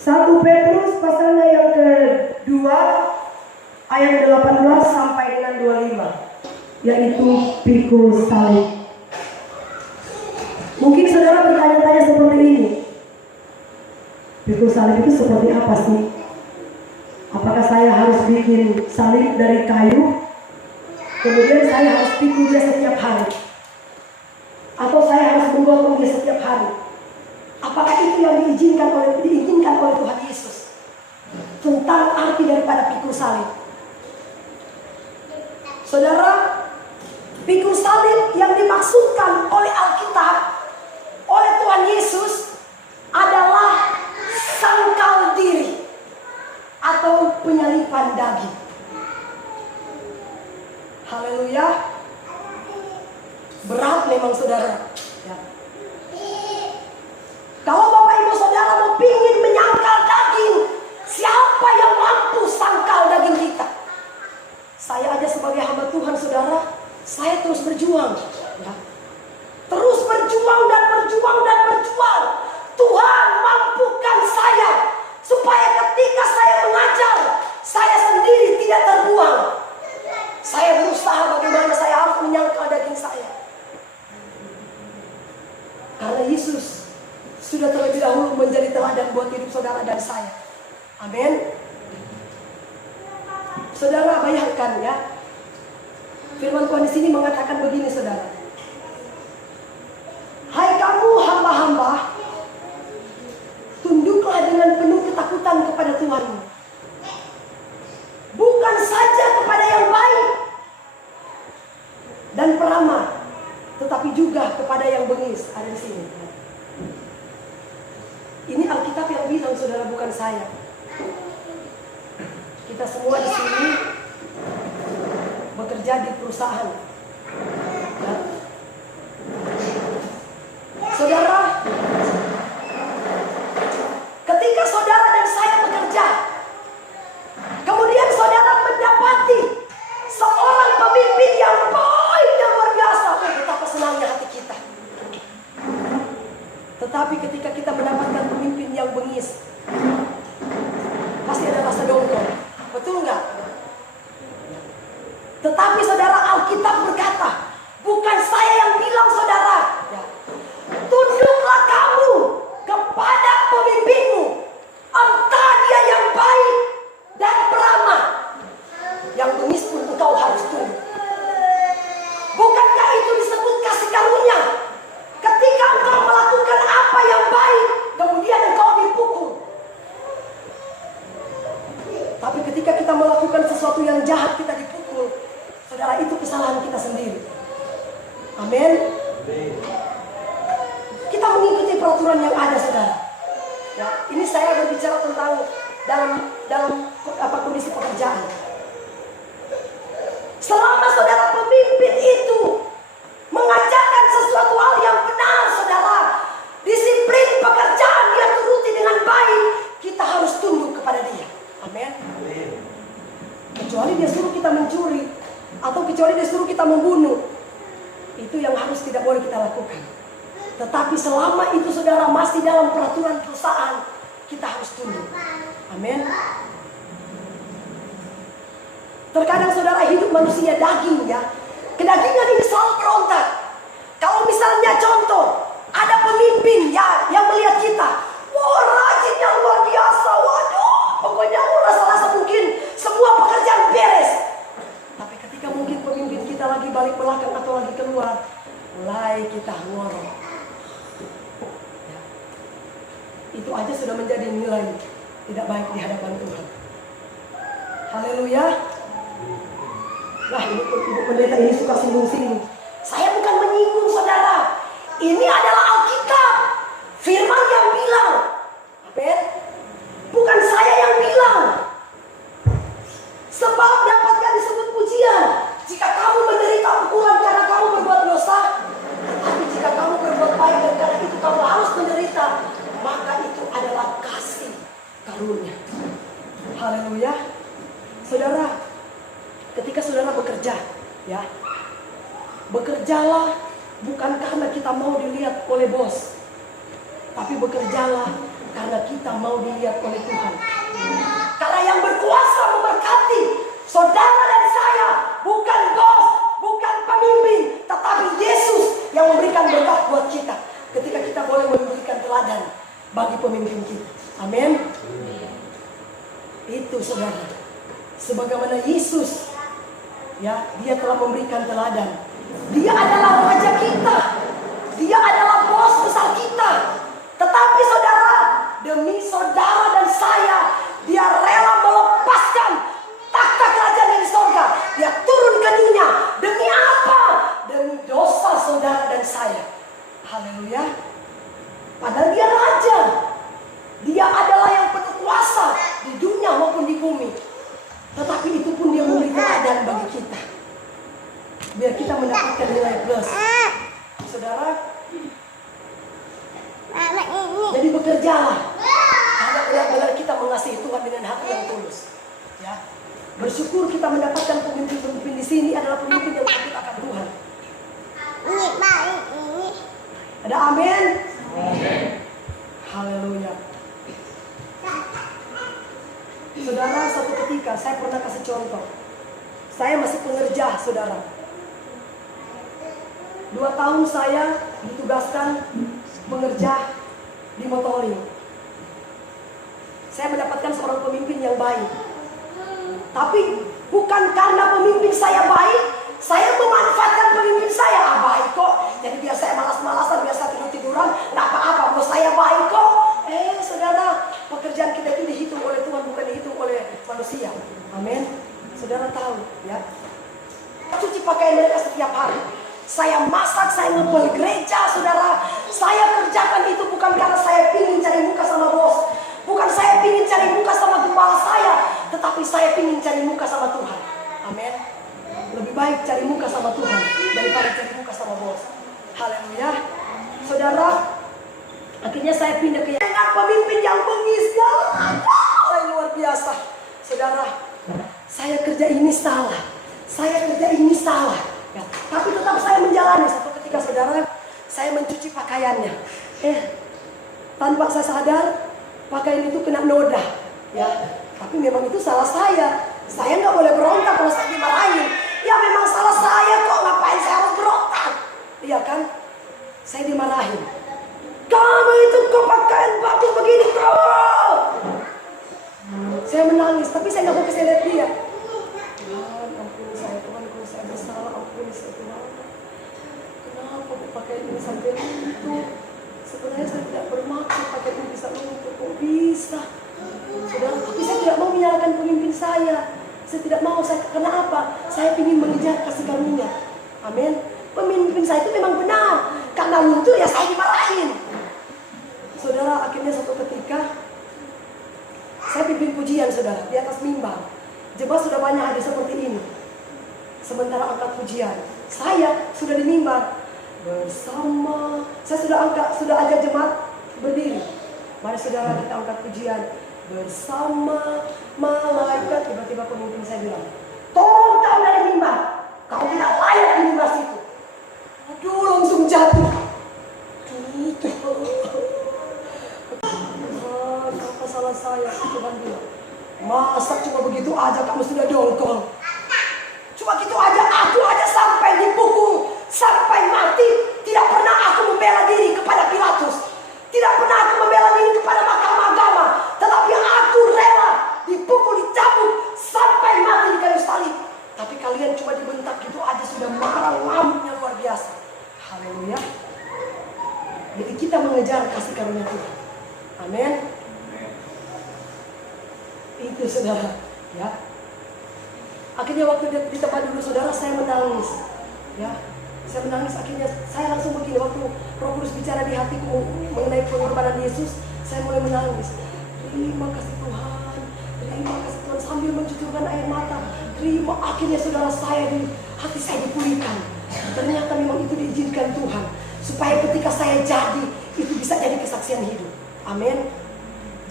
1 Petrus pasalnya yang kedua ayat 18 sampai dengan 25, yaitu pikul salib. Mungkin saudara bertanya-tanya seperti ini, pikul salib itu seperti apa sih? Apakah saya harus bikin salib dari kayu, kemudian saya harus pikul dia setiap hari? Atau saya harus menggotong dia setiap hari? Apakah itu yang diizinkan oleh Tuhan Yesus? Tentang arti daripada pikul salib. Saudara, pikul salib yang dimaksudkan oleh Alkitab, oleh Tuhan Yesus adalah sangkal diri atau penyalipan daging. Haleluya. Berat memang saudara ya. Kalau Bapak Ibu Saudara mau pingin menyangkal daging, siapa yang mampu sangkal daging kita? Saya aja sebagai hamba Tuhan saudara, saya terus berjuang ya. Terus berjuang dan berjuang dan berjuang. Tuhan mampukan saya supaya ketika saya mengajar, saya sendiri tidak terbuang. Saya berusaha bagaimana saya harus menyangkal daging saya. Karena Yesus sudah terlebih dahulu menjadi teladan buat hidup saudara dan saya. Amin. Saudara bayangkan ya, firman Tuhan di sini mengatakan begini saudara. Hai kamu hamba-hamba, tunduklah dengan penuh ketakutan kepada Tuhanmu. Bukan saja kepada yang baik dan peramah, tetapi juga kepada yang bengis. Ada di sini. Ini Alkitab yang bilang saudara, bukan saya. Kita semua di sini bekerja di perusahaan. Ya. Saudara, ketika saudara dan saya bekerja, kemudian saudara mendapati seorang pemimpin yang baik dan luar biasa, betapa senangnya hati kita. Tetapi ketika kita mendapatkan pemimpin yang bengis, pasti ada rasa dongkol. Betul nggak? Tetapi saudara, Alkitab berkata, bukan saya yang bilang saudara ya, tunduklah kamu kepada pemimpinmu, entah dia yang baik dan peramah, yang bengis pun engkau harus tunduk. Bukankah itu disebut kasih karunia? Ketika engkau melakukan apa yang baik, kemudian engkau dipukul. Tapi ketika kita melakukan sesuatu yang jahat, kita dipukul. Saudara, itu kesalahan kita sendiri. Amin. Kita mengikuti peraturan yang ada, saudara. Ya, ini saya berbicara tentang dalam kondisi pekerjaan. Selama saudara pemimpin itu mengajarkan sesuatu hal yang benar, saudara, disiplin pekerjaan dia turuti dengan baik, kita harus tunduk kepada dia. Amin. Kecuali dia suruh kita mencuri, atau kecuali dia suruh kita membunuh, itu yang harus tidak boleh kita lakukan. Tetapi selama itu saudara masih dalam peraturan perusahaan, kita harus tunduk. Amin. Terkadang saudara, hidup manusia daging ya, kedagingan ini selalu berontak. Kalau misalnya contoh, ada pemimpin ya yang melihat kita, wah rajinnya luar biasa, waduh, pokoknya rasa mungkin semua pekerjaan beres. Tapi ketika mungkin pemimpin kita lagi balik belakang atau lagi keluar, mulai kita ngorok. Ya. Itu aja sudah menjadi nilai tidak baik di hadapan Tuhan. Haleluya. Nah, ibu pendeta ini suka singgung-singgung. Saya bukan menyinggung saudara. Ini adalah Alkitab, firman yang bilang. Amin. Bukan saya yang bilang. Sebab dapatkan disebut pujian jika kamu menderita pukulan karena kamu berbuat dosa. Tapi jika kamu berbuat baik dan karena itu kamu harus menderita, maka itu adalah kasih karunia. Haleluya. Saudara, ketika saudara bekerja, ya, bekerjalah bukan karena kita mau dilihat oleh bos, tapi bekerjalah karena kita kita mau dilihat oleh Tuhan. Karena yang berkuasa memberkati saudara dan saya bukan bos, bukan pemimpin, tetapi Yesus yang memberikan berkat buat kita. Ketika kita boleh memberikan teladan bagi pemimpin kita. Amin. Itu saudara. Sebagaimana Yesus, ya, dia telah memberikan teladan. Dia adalah raja kita. Dia adalah bos besar kita. Tetapi saudara, demi saudara dan saya, dia rela melepaskan takhta kerajaan dari sorga. Dia turun ke dunia. Demi apa? Demi dosa saudara dan saya. Haleluya. Padahal dia raja. Dia adalah yang penuh kuasa di dunia maupun di bumi. Tetapi itu pun dia memberi teladan bagi kita. Biar kita mendapatkan nilai plus. Saudara, jadi bekerjalah. Karena benar-benar kita mengasihi Tuhan dengan hati yang tulus. Ya. Bersyukur kita mendapatkan pemimpin-pemimpin di sini adalah pemimpin yang takut akan Tuhan. Ada amin? Amin. Haleluya. Saudara, satu ketika saya pernah kasih contoh. Saya masih pengerja, saudara. 2 tahun saya ditugaskan mengerja di motoring. Saya mendapatkan seorang pemimpin yang baik. Tapi bukan karena pemimpin saya baik, saya memanfaatkan pemimpin saya. Baik kok, jadi biar saya malas-malasan, biar saya tidur-tiduran, nggak apa-apa, bos saya baik kok. Saudara, pekerjaan kita itu dihitung oleh Tuhan, bukan dihitung oleh manusia. Amin. Saudara tahu, ya. Cuci pakaian mereka setiap hari. Saya masak, saya ngepel gereja, saudara. Saya kerjakan itu bukan karena saya ingin cari muka sama bos. Bukan saya ingin cari muka sama gembala saya. Tetapi saya ingin cari muka sama Tuhan. Amin. Lebih baik cari muka sama Tuhan daripada cari muka sama bos. Haleluya. Saudara, akhirnya saya pindah ke dengan pemimpin yang bengisnya. Luar biasa. Saudara, saya kerja ini salah. Saya kerja ini salah. Ya, tapi tetap saya menjalani. Satu ketika saudara, saya mencuci pakaiannya. Tanpa saya sadar, pakaian itu kena noda. Ya, tapi memang itu salah saya. Saya nggak boleh berontak kalau saya dimarahin. Ya memang salah saya kok, ngapain saya harus berontak? Iya kan? Saya dimarahin. Kamu itu kok pakaian bagus begini kok. Saya menangis, tapi saya nggak mau kasih lihat dia. Ampuni saya Tuhan, kalau saya bersalah, ampuni saya Tuhan. Kenapa aku pakai ini sampai luntur? Sebenarnya saya tidak bermaksud pakai ini bisa luntur, kok bisa? Saudara, tapi saya tidak mau menyalahkan pemimpin saya. Saya tidak mau, kenapa? Saya ingin mengejar kasih karunia. Amin. Pemimpin saya itu memang benar. Karena luntur ya saya dimarahin. Saudara, akhirnya satu ketika saya pimpin pujian, saudara, di atas mimbar. Jemaat sudah banyak ada seperti ini. Sementara angkat pujian, saya sudah di mimbar bersama. Saya sudah ajak jemaat berdiri. Mari saudara kita angkat pujian bersama malaikat. Tiba-tiba pemimpin saya bilang, "Tolong tahu dari mimbar, kau tidak layak di mimbar situ." Aduh, langsung jatuh. Apa salah saya? Tuhan bilang, masa cuma begitu aja kamu sudah dongkol? Cuma gitu aja, aku aja sampai dipukul, sampai mati. Tidak pernah aku membela diri kepada Pilatus. Tidak pernah aku membela diri kepada mahkamah agama. Tetapi aku rela dipukul, dicabut, sampai mati di kayu salib. Tapi kalian cuma dibentak gitu aja sudah marah, ngamuknya luar biasa. Haleluya. Jadi kita mengejar kasih karunia Tuhan. Amin. Itu saudara, ya. Akhirnya waktu di tempat duduk saudara, saya menangis, ya. Saya menangis, akhirnya saya langsung begini. Waktu Roh Kudus bicara di hatiku mengenai pengorbanan Yesus, saya mulai menangis. Terima kasih Tuhan, terima kasih Tuhan, sambil mencucurkan air mata. Terima, akhirnya saudara, saya di hati saya dipulihkan. Ternyata memang itu diizinkan Tuhan, supaya ketika saya jadi, itu bisa jadi kesaksian hidup. Amin.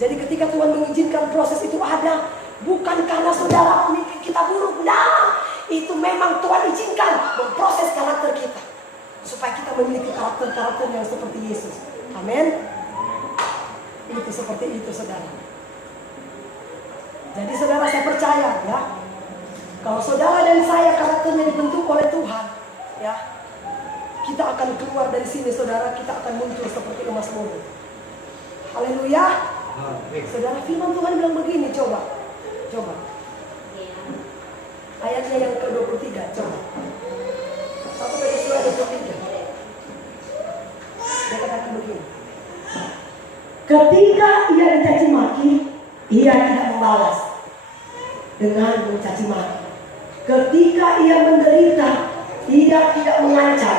Jadi ketika Tuhan mengizinkan proses itu ada, bukan karena saudara pemimpin kita buruk. Nah, itu memang Tuhan izinkan memproses karakter kita, supaya kita memiliki karakter-karakter yang seperti Yesus. Amin. Itu seperti itu saudara. Jadi saudara, saya percaya ya, kalau saudara dan saya karakternya dibentuk oleh Tuhan, ya, kita akan keluar dari sini saudara, kita akan muncul seperti emas murni. Haleluya. Saudara, firman Tuhan bilang begini, coba. Ayatnya yang ke-23, coba. 1 Petrus 2:23. Dia katakan begini. Ketika ia dicaci maki, ia tidak membalas dengan mencaci maki. Ketika ia menderita, ia tidak mengancam,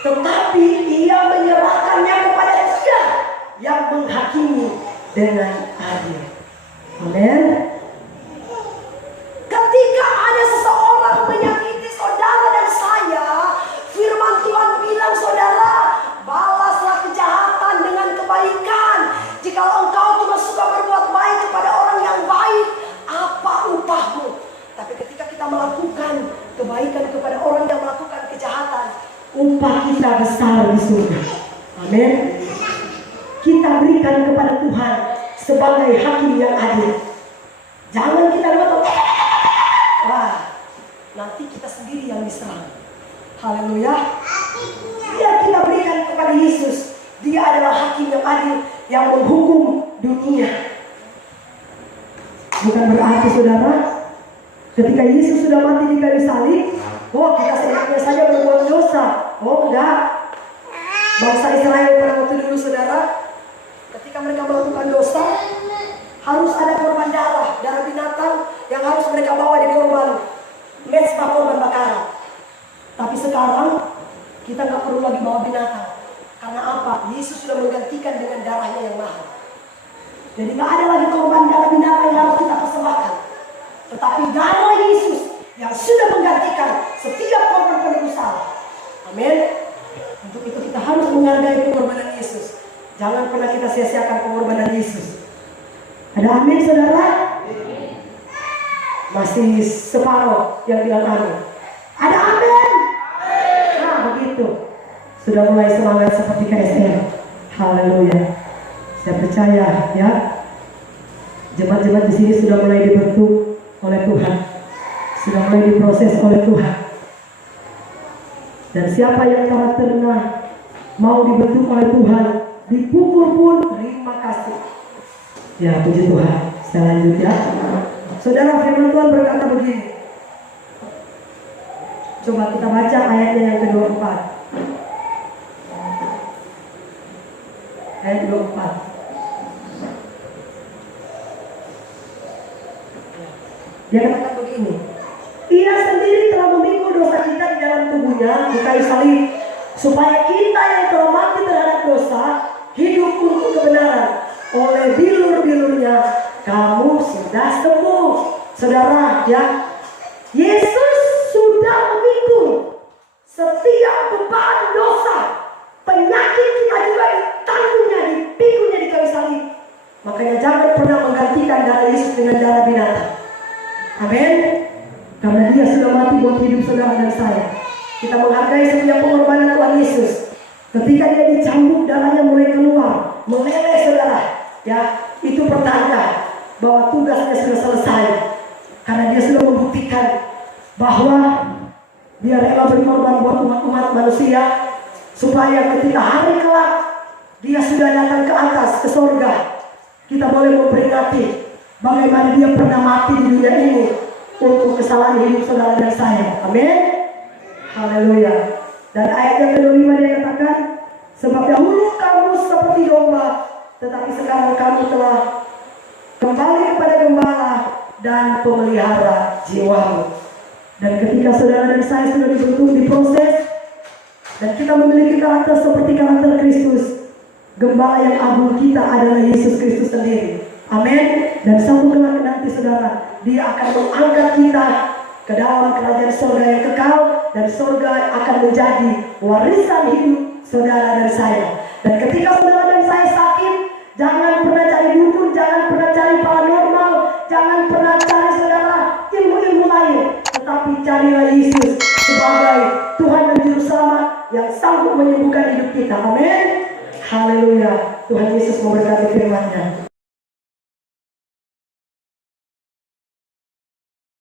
tetapi ia menyerahkannya kepada Dia yang menghakimi dengan adil. Amin. Ketika ada seseorang menyakiti saudara dan saya, firman Tuhan bilang, saudara, balaslah kejahatan dengan kebaikan. Jikalau engkau cuma suka berbuat baik kepada orang yang baik, apa upahmu? Tapi ketika kita melakukan kebaikan kepada orang yang melakukan kejahatan, upah kita besar di surga. Amin. Kita berikan kepada Tuhan sebagai hakim yang adil. Jangan kita ngomong, wah, nanti kita sendiri yang diserang. Haleluya. Biar kita berikan kepada Yesus. Dia adalah hakim yang adil yang menghukum dunia. Bukan berarti saudara, ketika Yesus sudah mati di kayu salib, kita seenaknya saja berbuat dosa. Enggak. Bangsa Israel pada waktu dulu saudara, ketika mereka melakukan dosa, harus ada korban darah binatang yang harus mereka bawa di korban mezbah, korban bakaran. Tapi sekarang kita nggak perlu lagi bawa binatang. Karena apa? Yesus sudah menggantikan dengan darahnya yang mahal. Jadi nggak ada lagi korban darah binatang yang harus kita persembahkan. Tetapi darah Yesus yang sudah menggantikan setiap korban penebus salah. Amin. Untuk itu kita harus menghargai pengorbanan Yesus. Jangan pernah kita sia-siakan pengorbanan Yesus. Ada amin saudara? Masih separuh yang bilang amin. Ada amin? Nah begitu. Sudah mulai semangat seperti KSM. Haleluya. Saya percaya ya, jemaat-jemaat di sini sudah mulai dibentuk oleh Tuhan, sudah mulai diproses oleh Tuhan. Dan siapa yang karakternya mau dibentuk oleh Tuhan, dipukul pun terima kasih. Ya puji Tuhan. Saya lanjut ya. Saudara, firman Tuhan berkata begini. Coba kita baca ayatnya yang ke-24. Ayat 24. Dia katakan begini. Ia sendiri telah memikul dosa kita di dalam tubuhnya di kayu salib, supaya kita yang telah mati terhadap dosa hidup untuk kebenaran. Oleh bilur-bilurnya kamu sudah sembuh. Saudara ya, Yesus sudah memikul setiap beban dosa, penyakit kita juga ditanggungnya, dipikulnya di kayu salib. Makanya jangan pernah menggantikan darah Yesus dengan darah binatang. Amin. Karena Dia sudah mati buat hidup saudara dan saya. Kita menghargai setiap pengorbanan Tuhan Yesus. Ketika Dia dicambuk, darahnya mulai keluar, meleleh saudara. Ya, itu pertanda bahwa tugasnya sudah selesai. Karena Dia sudah membuktikan bahwa Dia rela berkorban buat umat-umat manusia, supaya ketika hari kelak Dia sudah datang ke atas, ke surga, kita boleh memperingati bagaimana Dia pernah mati di dunia ini untuk kesalahan hidup saudara dan saya. Amin. Haleluya. Dan ayat yang ke-25 dia katakan, sebab dahulu kamu seperti domba, tetapi sekarang kamu telah kembali kepada gembala dan pemelihara jiwamu. Dan ketika saudara dan saya sudah dibentuk, diproses, dan kita memiliki karakter seperti karakter Kristus, gembala yang agung kita adalah Yesus Kristus sendiri. Amin. Dan satu kelak nanti saudara, Dia akan mengangkat kita ke dalam kerajaan surga yang kekal, dan surga akan menjadi warisan hidup saudara dan saya. Dan ketika saudara dan saya sakit, jangan pernah cari dukun, jangan pernah cari paranormal, jangan pernah cari saudara ilmu-ilmu lain, tetapi carilah Yesus sebagai Tuhan dan Juru Selamat yang sanggup menyembuhkan hidup kita. Amin. Haleluya. Tuhan Yesus memberkati firman-Nya.